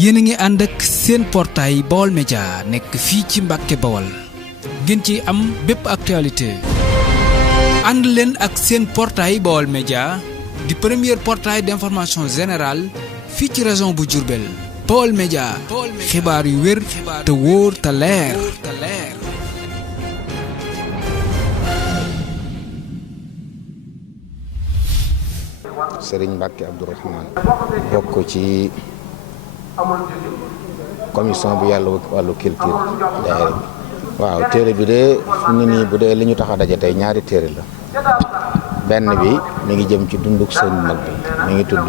yéen a ngi ànd ak seen portail Baol Média nekk fii ci Mbàkke Bawol ngeen ci am bépp actualité ànd leen ak seen portail Baol Média di premier portail d'information générale fii ci région bu Diourbel Baol Média xibaar yu wér te wóor te leer Serigne Mbacke Abdourahmane bokk ci commission bu yàlla wàllu culture daayira bi waaw téere bi de fi mu ne nii bu dee li ñu tax a daje tey ñaari téere la benn bi mi ngi jëm ci dunduk sëñ mag bi mi ngi tudd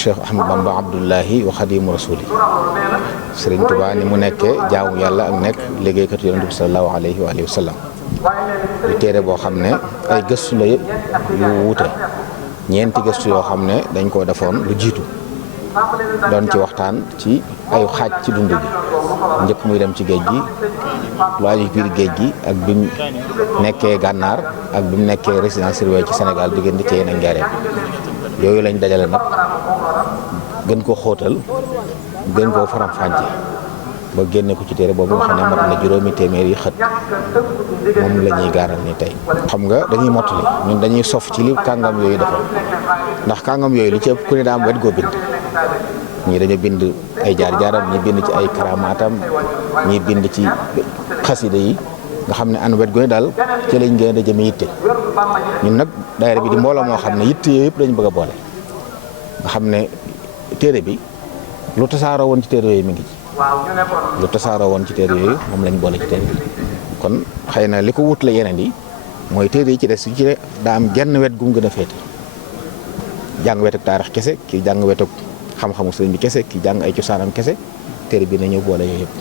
Cheikh Ahmad Bamba Abdullahi wa Xadimu Rasuli Serigne Touba ni mu nekkee jaamu yàlla ak nekk liggéeykatu Yonent bi sallallahu alayhi wa sallam di téere boo xam ne ay gëstu la yu wuute ñeenti gëstu yoo xam ne dañ koo defoon lu jiitu doon ci waxtaan ci ay xaaj ci dund gi njëkk muy dem ci géej gi lu aju biir géej gi ak bi mu nekkee gànnaar ak bi mu nekkee résidence surveillée ci Sénégal diggante ci yeneen njaareen yooyu lañ dajale nag gën ko xóotal gën koo faram-fàcce ba génne ko ci téere boobu nga xam ne mat na juróomi téeméeri xët moom la ñuy gaaral ni tey. xam nga dañuy mottali ñun dañuy sof ci li kàngam yooyu defoon ndax kàngam yooyu li ci ëpp ku ne daa am wet goo bind ñii dañoo bind ay jaar-jaaram ñii bind ci ay karamaatam ñii bind ci xasida yi nga xam ne an wet gu ne daal ci lañ gën a jëme yitte ñun nag daayira bi di mbooloo moo xam ne yitte yooyu yëpp lañ bëgg a boole nga xam ne téere bi lu tasaaroo woon ci téere yooyu mi ngi ci lu tasaaroo woon ci téere yooyu moom lañ boole ci téere bi kon xëy na li ko wut la yeneen yi mooy téere yi ci des yu ci daa am genn wet gu mu gën a féete jàng wetuk taarix kese kii jàng wetuk xam-xamu sëriñ bi kese kii jàng ay cosaanam kese téere bi na ñëw boole yooyu yëpp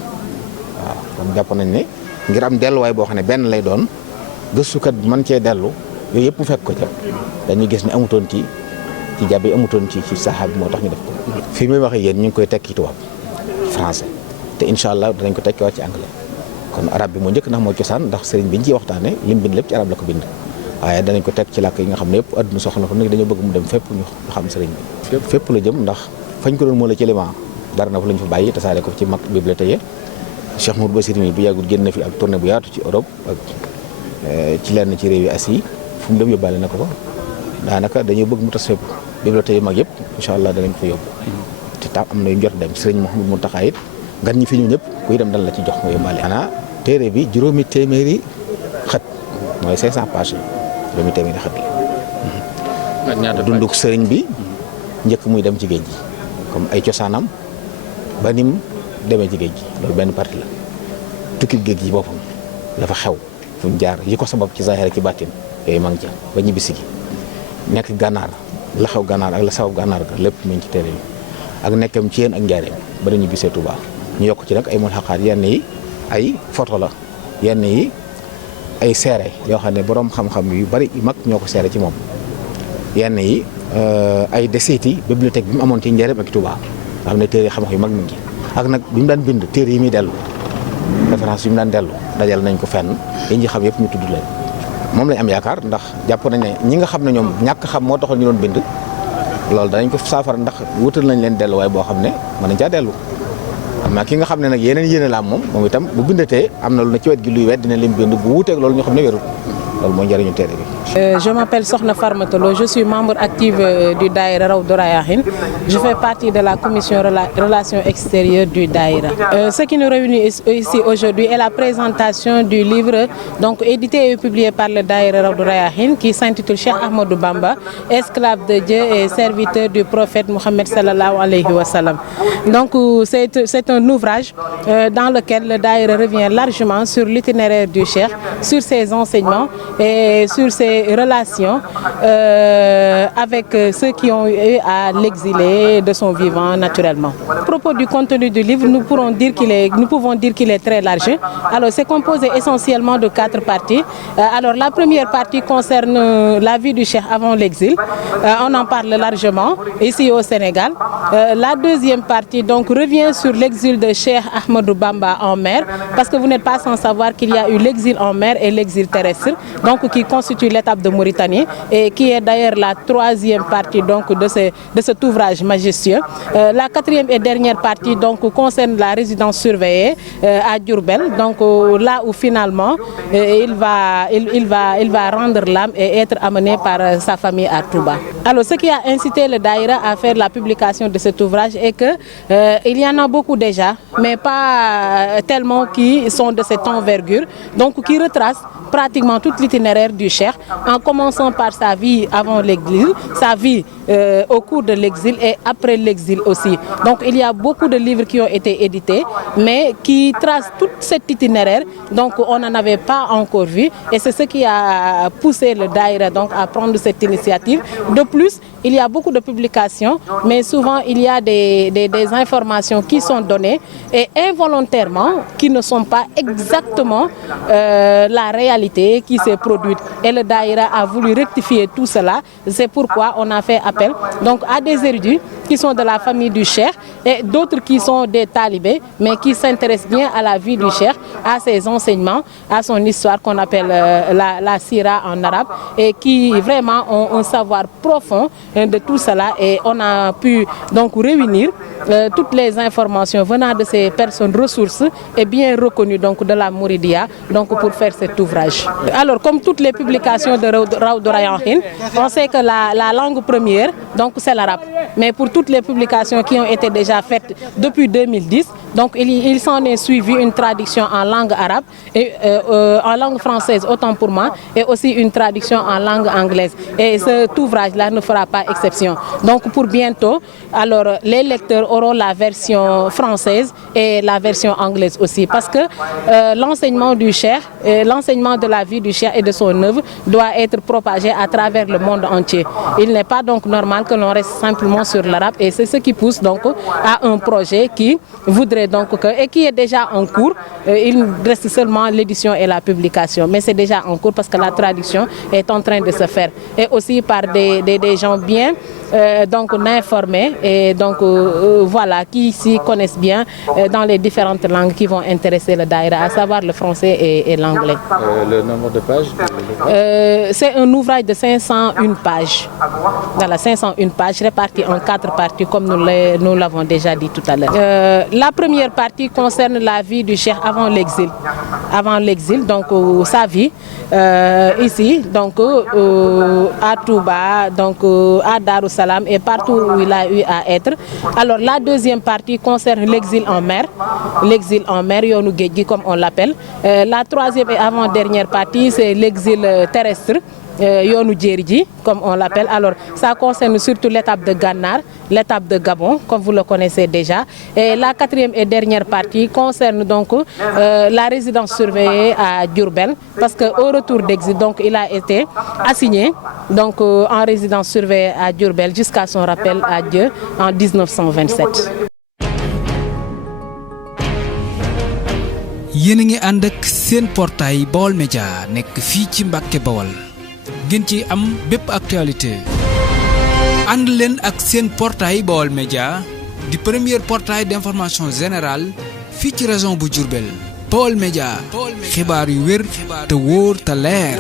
waaw kon jàpp nañ ne ngir am delluwaay boo xam ne benn lay doon gëstukat bi mën cee dellu yooyu yëpp mu fekk ko ca dañuy gis ne amutoon ci jàpp yi amutoon ci saxaab bi moo tax ñu def ko. fii muy waxee yéen ñu ngi koy tekki tubaab français te incha allah danañ ko tekkiwaat ci anglais kon arab bi moo njëkk ndax moo cosaan ndax sëriñ bi ñu ciy waxtaanee lim bind lépp ci arab la ko bind waaye danañ ko tekk ci làkk yi nga xam ne yëpp adduna soxla ko nag dañoo bëgg mu dem fépp ñu xam sëriñ bi. fépp la jëm ndax fañ ko doon moo la ci Liban dara na fa lañ fa bàyyi tasaare ko ci mag bibliothèque yi Cheikh Mouhamadou Bassir mi bu yàggul génn na fi ak tournée bu yaatu ci Europe ak ci lenn ci réew yi Asie fu mu dem yóbbaale na ko fa daanaka dañoo bëgg mu tas fépp bibliothèque yu mag yëpp incha allah danañ ko fa yóbbu te tam am na yu njot dem sëriñ Mouhamadou Mountakha it gan ñi fi ñu ñëpp kuy dem dal la ci jox nga yóbbaale. xanaa téere bi juróomi téeméeri xët mooy 500 pages juróomi téeméeri xët la. dunduk sëriñ bi njëkk muy dem ci géej gi comme ay cosaanam ba nim demee ci géej gi loolu benn partie la tukki géej gi boppam dafa xew fu mu jaar yi ko sabab ci zahir ci bàttin yooyu maa ngi ca ba ñibbisi gi nekk gànnaar la xew gànnaar ak la sabab gànnaar ga lépp mu ngi ci téere bi ak nekkam ci yéen ak njaareem ba dañu bisee Touba ñu yokk ci nag ay mulxaqaat yenn yi ay photo la yenn yi ay seere yoo xam ne borom xam-xam yu bari yu mag ñoo ko seere ci moom yenn yi ay desiti bibliothèque bi mu amoon ci njaareem ak Touba nga xam ne téere xam-xam yu mag mi ngi ak nag bi mu daan bind téere yi muy dellu référence yi mu daan dellu dajal nañ ko fenn yi ñi xam yëpp ñu tudd leen moom lañ am yaakaar ndax jàpp nañ ne ñi nga xam ne ñoom ñàkk xam moo taxoon ñu doon bind loolu danañ ko saafara ndax wutal nañ leen delluwaay boo xam ne mën nañ caa dellu am na ki nga xam ne nag yeneen yéene la am moom itam bu bindatee am na lu ne ci wet gi luy wet dina lim bind bu wuuteeg loolu ñu xam ne wérul loolu mooy njëriñu téere bi. Je m'appelle Sokhna Farmata Lo, je suis membre active du Daïra Rawdu Rayaahin. Je fais partie de la commission relations extérieures du Daïra. Ce qui nous réunit ici aujourd'hui est la présentation du livre donc édité et publié par le Daïra Rawdu Rayaahin qui s'intitule Cheikh Ahmadou Bamba, esclave de Dieu et serviteur du prophète Mohammed sallallahu alayhi wa sallam. Donc c'est un ouvrage dans lequel le Daïra revient largement sur l'itinéraire du Cheikh, sur ses enseignements et sur ses relations avec ceux qui ont eu à l'exiler de son vivant naturellement. À propos du contenu du livre, nous pouvons dire qu'il est très large. Alors c'est composé essentiellement de 4 parties. Alors la première partie concerne la vie du Cheikh avant l'exil. On en parle largement ici au Sénégal. La deuxième partie donc revient sur l'exil de Cheikh Ahmadou Bamba en mer, parce que vous n'êtes pas sans savoir qu'il y a eu l'exil en mer et l'exil terrestre, donc qui constitue l'état l'étape de Mauritanie et qui est d'ailleurs la troisième partie donc de cet ouvrage majestueux. La quatrième et dernière partie donc concerne la résidence surveillée à Diourbel, donc là où finalement il va rendre l'âme et être amené par sa famille à Touba. Alors ce qui a incité le Daïra à faire la publication de cet ouvrage est que il y en a beaucoup déjà, mais pas tellement qui sont de cette envergure, donc qui retracent pratiquement tout l'itinéraire du cheikh, en commençant par sa vie avant l'exil, sa vie au cours de l'exil et après l'exil aussi. Donc il y a beaucoup de livres qui ont été édités, mais qui tracent tout cet itinéraire, donc on n'en avait pas encore vu, et c'est ce qui a poussé le Daïra donc à prendre cette initiative. De plus, il y a beaucoup de publications, mais souvent il y a des informations qui sont données et involontairement qui ne sont pas exactement la réalité qui s'est produite. Et le Daïra a voulu rectifier tout cela. C'est pourquoi on a fait appel donc à des érudits qui sont de la famille du cheikh et d'autres qui sont des talibés, mais qui s'intéressent bien à la vie du cheikh, à ses enseignements, à son histoire qu'on appelle la sira en arabe, et qui vraiment ont un savoir profond de tout cela. Et on a pu donc réunir toutes les informations venant de ces personnes ressources et bien reconnues donc de la Mouridia, donc pour faire cet ouvrage. Alors comme toutes les publications de Raoul de Rayaahin, on sait que la langue première donc c'est l'arabe, mais pour toutes les publications qui ont été déjà faites depuis 2010, donc il s'en est suivi une traduction en langue arabe et en langue française autant pour moi, et aussi une traduction en langue anglaise, et cet ouvrage là ne fera pas exception. Donc pour bientôt, alors les lecteurs auront la version française et la version anglaise aussi, parce que l'enseignement du cheikh, l'enseignement de la vie du cheikh et de son œuvre doit être propagé à travers le monde entier. Il n'est pas donc normal que l'on reste simplement sur l'arabe, et c'est ce qui pousse donc à un projet qui voudrait donc et qui est déjà en cours. Il reste seulement l'édition et la publication, mais c'est déjà en cours parce que la traduction est en train de se faire, et aussi par des gens bien donc informés et donc voilà, qui s'y connaissent bien dans les différentes langues qui vont intéresser le Daïra, à savoir le français et l'anglais. Le nombre de pages c'est un ouvrage de 501 pages. Voilà, 501 pages réparties en 4 parties comme nous l'avons déjà dit tout à l'heure. La première partie concerne la vie du cheikh avant l'exil. Avant l'exil, donc sa vie ici, donc à Touba, donc à Darussalam et partout où il a eu à être. Alors la deuxième partie concerne l'exil en mer, Yoonu Géej gi comme on l'appelle. La troisième et avant-dernière partie, c'est l'exil terrestre, Yoonu Jéeri ji comme on l'appelle. Alors ça concerne surtout l'étape de Gànnaar, l'étape de Gabon comme vous le connaissez déjà. Et la quatrième et dernière partie concerne donc la résidence surveillée à Diourbel, parce qu'au retour d'exil donc il a été assigné donc en résidence surveillée à Diourbel jusqu'à son rappel à Dieu en 1927. yéen a ngi ànd ak seen portail Baol Média nekk fii ci Mbàkke Bawol, ngeen ci am bépp actualité. ànd leen ak seen portail Baol Média di premier portail d'information générale fii ci région bu Diourbel. Baol Média, xibaar yu wér te wóor te leer.